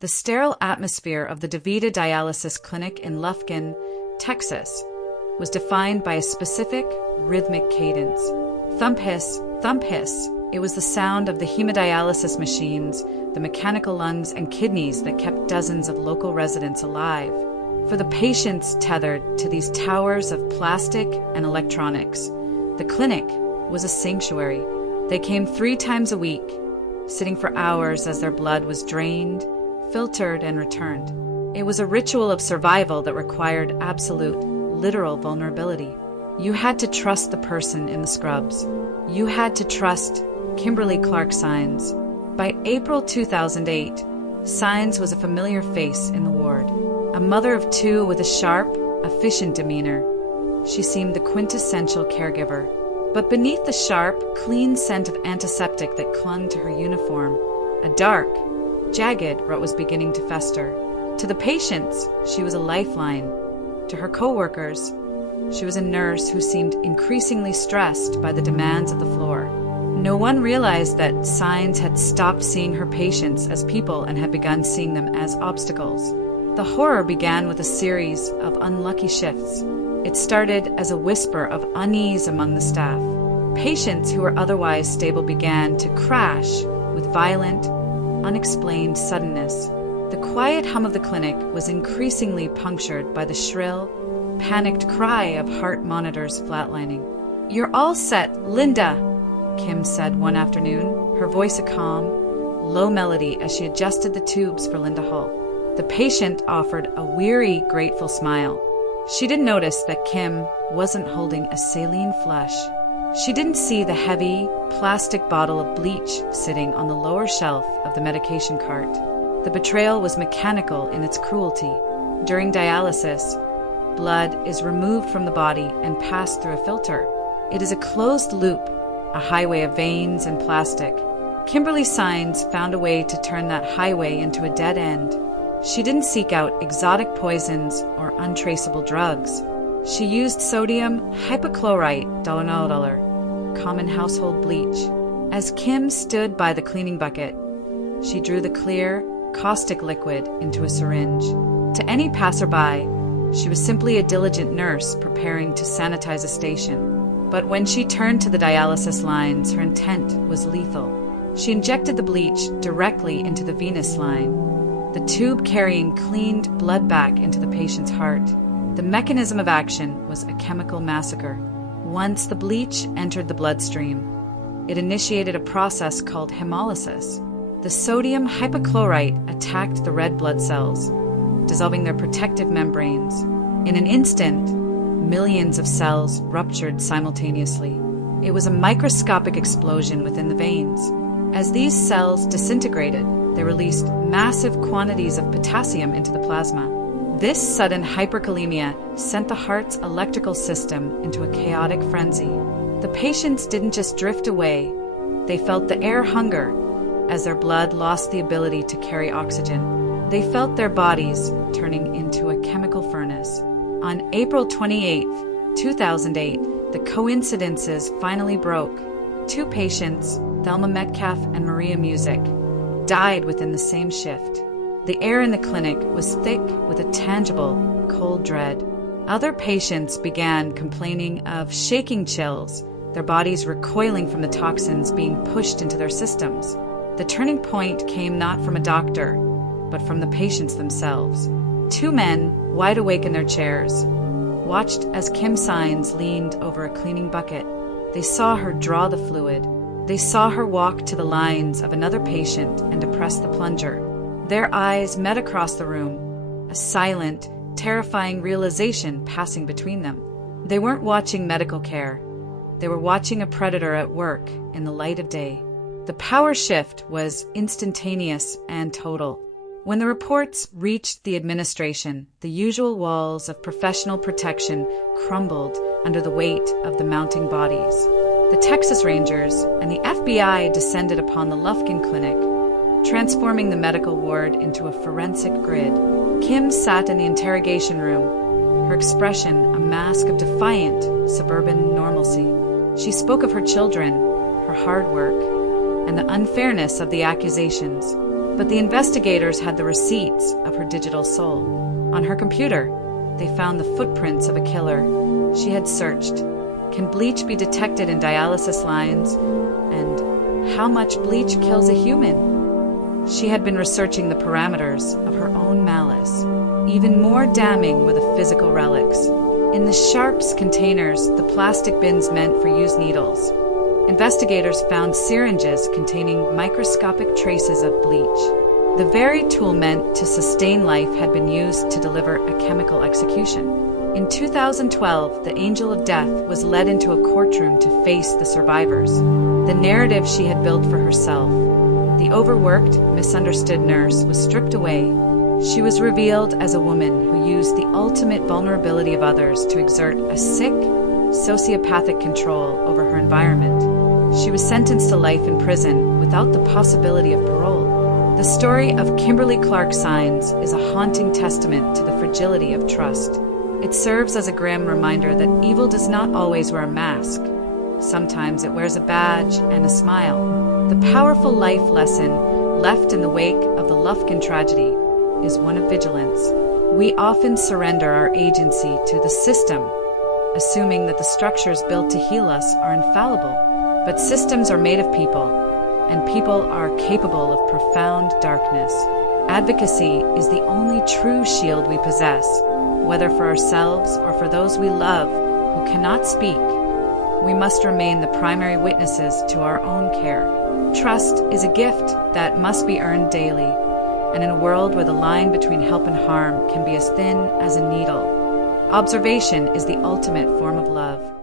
The sterile atmosphere of the DaVita Dialysis Clinic in Lufkin, Texas, was defined by a specific, rhythmic cadence. Thump hiss, thump hiss. It was the sound of the hemodialysis machines, the mechanical lungs and kidneys that kept dozens of local residents alive. For the patients tethered to these towers of plastic and electronics, the clinic was a sanctuary. They came 3 times a week, sitting for hours as their blood was drained, filtered, and returned. It was a ritual of survival that required absolute, literal vulnerability. You had to trust the person in the scrubs. You had to trust Kimberly Clark Saenz. By April 2008, Saenz was a familiar face in the ward. A mother of 2 with a sharp, efficient demeanor. She seemed the quintessential caregiver. But beneath the sharp, clean scent of antiseptic that clung to her uniform, a dark, jagged rot was beginning to fester. To the patients, she was a lifeline. To her co-workers, she was a nurse who seemed increasingly stressed by the demands of the floor. No one realized that Saenz had stopped seeing her patients as people and had begun seeing them as obstacles. The horror began with a series of unlucky shifts. It started as a whisper of unease among the staff. Patients who were otherwise stable began to crash with violent, unexplained suddenness. The quiet hum of the clinic was increasingly punctured by the shrill, panicked cry of heart monitors flatlining. "You're all set, Linda," Kim said one afternoon, her voice a calm, low melody as she adjusted the tubes for Linda Hull. The patient offered a weary, grateful smile. She didn't notice that Kim wasn't holding a saline flush. She didn't see the heavy, plastic bottle of bleach sitting on the lower shelf of the medication cart. The betrayal was mechanical in its cruelty. During dialysis, blood is removed from the body and passed through a filter. It is a closed loop, a highway of veins and plastic. Kimberly Saenz found a way to turn that highway into a dead end. She didn't seek out exotic poisons or untraceable drugs. She used sodium hypochlorite, common household bleach. As Kim stood by the cleaning bucket, she drew the clear, caustic liquid into a syringe. To any passerby, she was simply a diligent nurse preparing to sanitize a station. But when she turned to the dialysis lines, her intent was lethal. She injected the bleach directly into the venous line, the tube carrying cleaned blood back into the patient's heart. The mechanism of action was a chemical massacre. Once the bleach entered the bloodstream, it initiated a process called hemolysis. The sodium hypochlorite attacked the red blood cells, dissolving their protective membranes. In an instant, millions of cells ruptured simultaneously. It was a microscopic explosion within the veins. As these cells disintegrated, they released massive quantities of potassium into the plasma. This sudden hyperkalemia sent the heart's electrical system into a chaotic frenzy. The patients didn't just drift away, they felt the air hunger as their blood lost the ability to carry oxygen. They felt their bodies turning into a chemical furnace. On April 28, 2008, the coincidences finally broke. 2 patients, Thelma Metcalf and Maria Music, died within the same shift. The air in the clinic was thick with a tangible, cold dread. Other patients began complaining of shaking chills, their bodies recoiling from the toxins being pushed into their systems. The turning point came not from a doctor, but from the patients themselves. 2 men, wide awake in their chairs, watched as Kim Saenz leaned over a cleaning bucket. They saw her draw the fluid. They saw her walk to the lines of another patient and depress the plunger. Their eyes met across the room, a silent, terrifying realization passing between them. They weren't watching medical care. They were watching a predator at work in the light of day. The power shift was instantaneous and total. When the reports reached the administration, the usual walls of professional protection crumbled under the weight of the mounting bodies. The Texas Rangers and the FBI descended upon the Lufkin Clinic, transforming the medical ward into a forensic grid. Kim sat in the interrogation room, her expression a mask of defiant suburban normalcy. She spoke of her children, her hard work, and the unfairness of the accusations. But the investigators had the receipts of her digital soul. On her computer, they found the footprints of a killer she had searched. Can bleach be detected in dialysis lines? And how much bleach kills a human? She had been researching the parameters of her own malice. Even more damning were the physical relics. In the sharps containers, the plastic bins meant for used needles, investigators found syringes containing microscopic traces of bleach. The very tool meant to sustain life had been used to deliver a chemical execution. In 2012, the Angel of Death was led into a courtroom to face the survivors. The narrative she had built for herself, the overworked, misunderstood nurse, was stripped away. She was revealed as a woman who used the ultimate vulnerability of others to exert a sick, sociopathic control over her environment. She was sentenced to life in prison without the possibility of parole. The story of Kimberly Clark Saenz is a haunting testament to the fragility of trust. It serves as a grim reminder that evil does not always wear a mask. Sometimes it wears a badge and a smile. The powerful life lesson left in the wake of the Lufkin tragedy is one of vigilance. We often surrender our agency to the system, assuming that the structures built to heal us are infallible. But systems are made of people, and people are capable of profound darkness. Advocacy is the only true shield we possess, whether for ourselves or for those we love who cannot speak. We must remain the primary witnesses to our own care. Trust is a gift that must be earned daily, and in a world where the line between help and harm can be as thin as a needle, observation is the ultimate form of love.